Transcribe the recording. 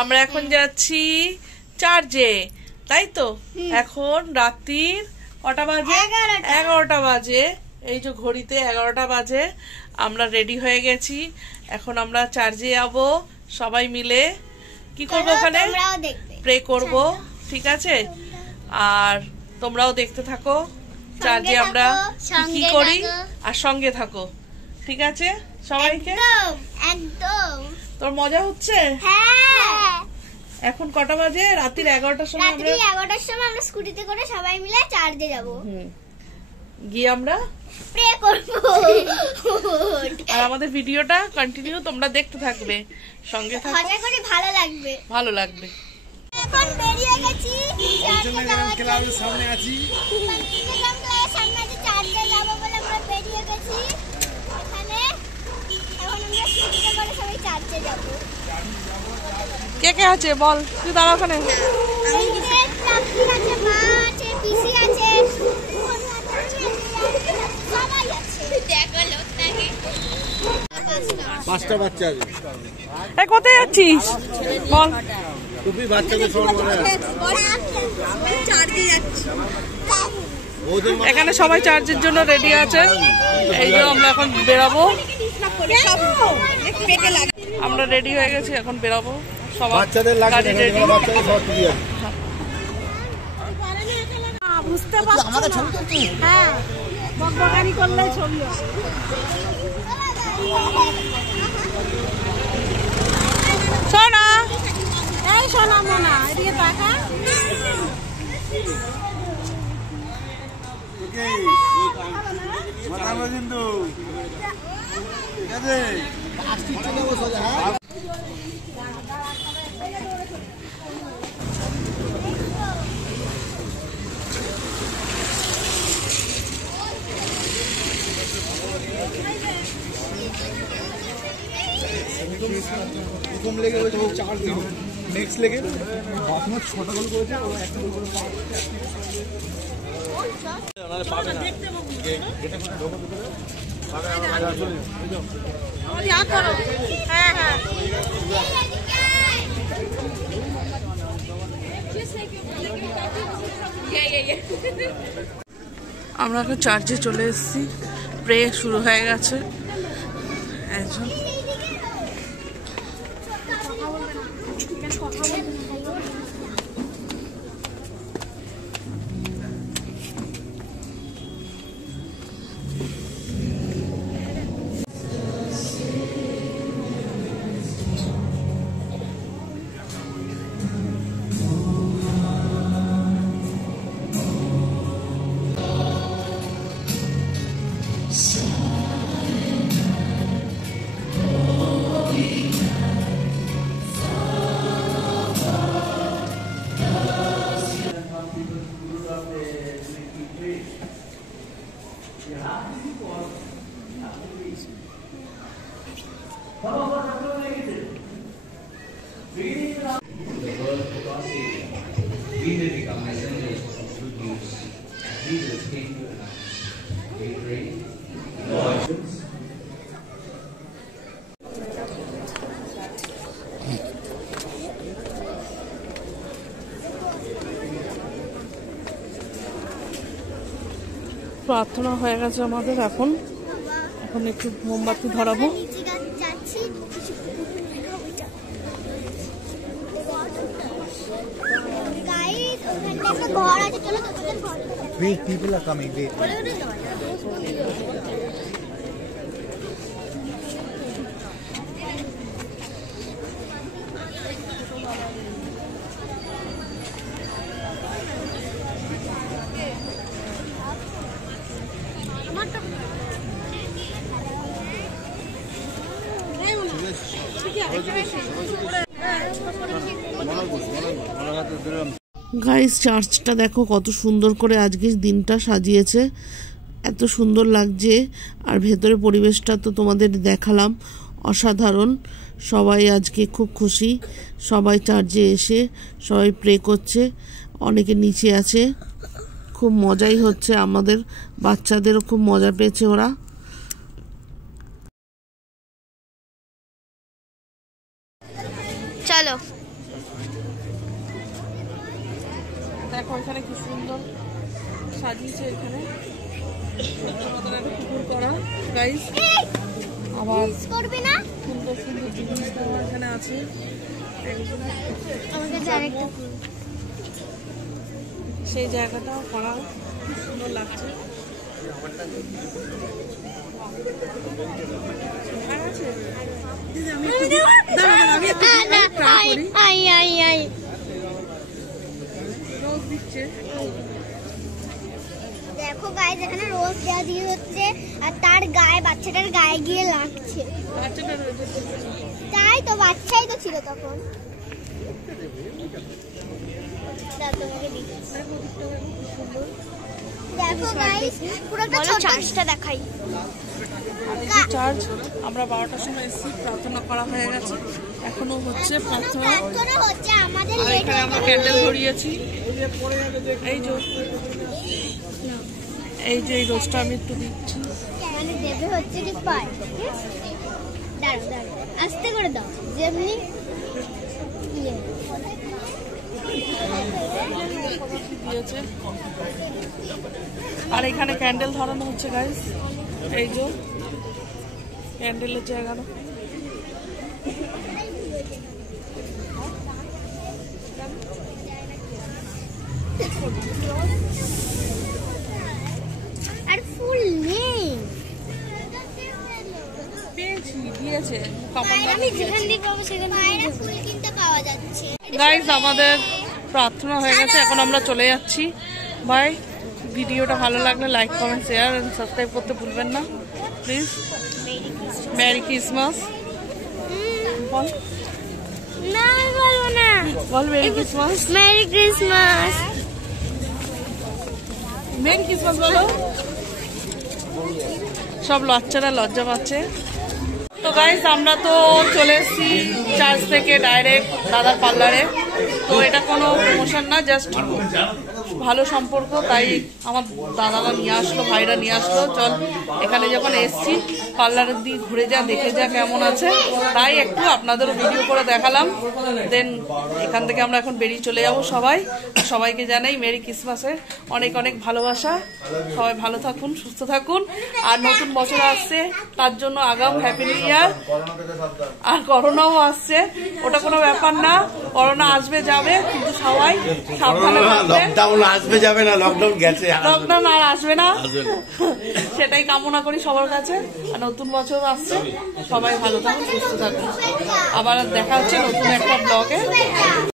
আমরা এখন যাচ্ছি চার্জে, তাই তো? এখন রাত্রির কটা বাজে? 11টা বাজে। এই যে ঘড়িতে 11টা বাজে। আমরা রেডি হয়ে গেছি, এখন আমরা চার্জে যাবো সবাই মিলে। কি করবো ওখানে? প্রে করব, ঠিক আছে? আর তোমরাও দেখতে থাকো চার্জে আমরা কি করি, আর সঙ্গে থাকো, ঠিক আছে? সবাইকে একদম। তোর মজা হচ্ছে? হ্যাঁ। এখন কটা বাজে? রাত্রির 11টার সময়। রাত্রি 11টার সময় আমরা স্কুটিতে করে সবাই মিলে চার্জে যাব। গিয়ে আমরা প্রে করব। আর আমাদের ভিডিওটা কন্টিনিউ তোমরা দেখতে থাকবে, সঙ্গে থাকো, মজা করে ভালো লাগবে। ভালো লাগবে। এখন বেরিয়ে গেছি, ক্লাবের সামনে আছি, সামনে আছি, চার্জে যাব বলে আমরা বেরিয়ে গেছি এখানে। এখন আমরা স্কুটিতে করে সবাই চার্জে যাব। কে কে আছে বল, তুই দাঁড়া ওখানে। আছে, মা আছে, পিসি আছে, সবাই আছে। দেখো লোকটাকে। 5টা বাচ্চা আছে। এই কোথায় যাচ্ছিস বল? টুপি বাচ্চাদের সব চার্জে যাচ্ছি। এখানে সবাই চার্জের জন্য রেডি আছে। এই যে আমরা এখন বেরাবো, আমরা রেডি হয়ে গেছি, এখন বেরাবো সবাই। বাচ্চাদের গাড়ি রেডি। বুঝতে পারছি। হ্যাঁ, বকবকানি করলে ছবি সোনা, এই সোনা মোনা এদিকে তাকা। কিন্তু ঠিক আছে। প্রথম লেগে হয়েছে 4 দিন, নেক্সট লেগে বাথরুমে 6টা গোল করেছে, ও একটা গোল করে পাবে না। গেটে করে ঢোকো ভিতরে, পাবে না। চলে যাও। হ্যাঁ হ্যাঁ। আমরা এখন চার্জে চলে এসেছি, প্রে শুরু হয়ে গেছে। একজন প্রার্থনা হয়ে গেছে আমাদের। এখন একটু মোমবাতি ধরাবো। Wait, people are coming. Wait. Guys, চার্চটা দেখো কত সুন্দর করে আজকে দিনটা সাজিয়েছে, এত সুন্দর লাগছে। আর ভেতরে পরিবেশটা তো তোমাদের দেখালাম, অসাধারণ। সবাই আজকে খুব খুশি, সবাই চার্চে এসে সবাই প্রে করছে, অনেকে নিচে আছে, খুব মজাই হচ্ছে। আমাদের বাচ্চাদেরও খুব মজা পেয়েছে ওরা। চলো দেখো এখানে কি সুন্দর সাজিয়েছে, এখানে পুকুর করা গাইস, আবার করবি না সুন্দর সুন্দর জিনিস এখানে আছে। সেই জায়গাটাও করা খুব সুন্দর লাগছে। দেখো গাইস এখানে রোজ দেওয়া দিয়ে হচ্ছে, আর তার গায়ে বাচ্চাটার গায়ে গিয়ে লাগছে। তাই তো বাচ্চাই তো ছিল তখন। দেখো গাইস পুরোটা চার্জটা দেখাই। চার্জ আমরা 12টার সময় এসেছি, প্রার্থনা করা হয়ে গেছে, এখনো হচ্ছে প্রার্থনা। হচ্ছে আমাদের আর এখানে আমরা ক্যান্ডেল ধরিয়েছি। এই যে এই রোজটা আমি একটু দিচ্ছি, মানে দেবে হচ্ছে কি পায়। দাঁড়াও দাঁড়াও আস্তে করে দাও, যেমনি দিয়েছে। আর এখানে ক্যান্ডেল ধরানো হচ্ছে গাইস, এই যে ক্যান্ডেলের জায়গাটা। আর ফুল নেই, পেয়েছি, দিয়েছে। আমি যেখান দিয়ে পাবো সেখান থেকে ফুল কিনতে পাওয়া যাচ্ছে। গাইস আমাদের প্রার্থনা হয়ে গেছে, এখন আমরা চলে যাচ্ছি। বাই। ভিডিওটা ভালো লাগলে like comment share and subscribe করতে ভুলবেন না প্লিজ। মেরি ক্রিসমাস বল। না আমি বলবো না, বল merry Christmas. Merry Christmas. Merry Christmas বলো। সব বাচ্চারা লজ্জা পাচ্ছে। তো গাইস আমরা তো চলে এসেছি চার্চ থেকে ডাইরেক্ট দাদার পার্লারে। তো এটা কোনো প্রমোশন না, জাস্ট ভালো সম্পর্ক, তাই আমার দাদারা নিয়ে আসলো, ভাইরা নিয়ে আসলো, চল এখানে যখন এসছি পার্লারের দিকে ঘুরে যা, দেখে যা কেমন আছে, তাই একটু আপনাদেরও ভিডিও করে দেখালাম। দেন এখান থেকে আমরা এখন বেরিয়ে চলে যাবো সবাই। সবাইকে জানাই মেরি ক্রিসমাসের অনেক অনেক ভালোবাসা। সবাই ভালো থাকুন, সুস্থ থাকুন। আর নতুন বছর আসছে, তার জন্য আগাম হ্যাপি নিউ ইয়ার। আর করোনাও আসছে, ওটা কোনো ব্যাপার না, করোনা আসবে যাবে, কিন্তু সবাই সাবধানে থাকবেন। আসবে যাবে না, লকডাউন গেছে, লকডাউন আর আসবে না, সেটাই কামনা করি সবার কাছে। আর নতুন বছর আসছে, সবাই ভালো থাকুন, সুস্থ থাকুন। আবার দেখা হচ্ছে নতুন একটা ব্লগে।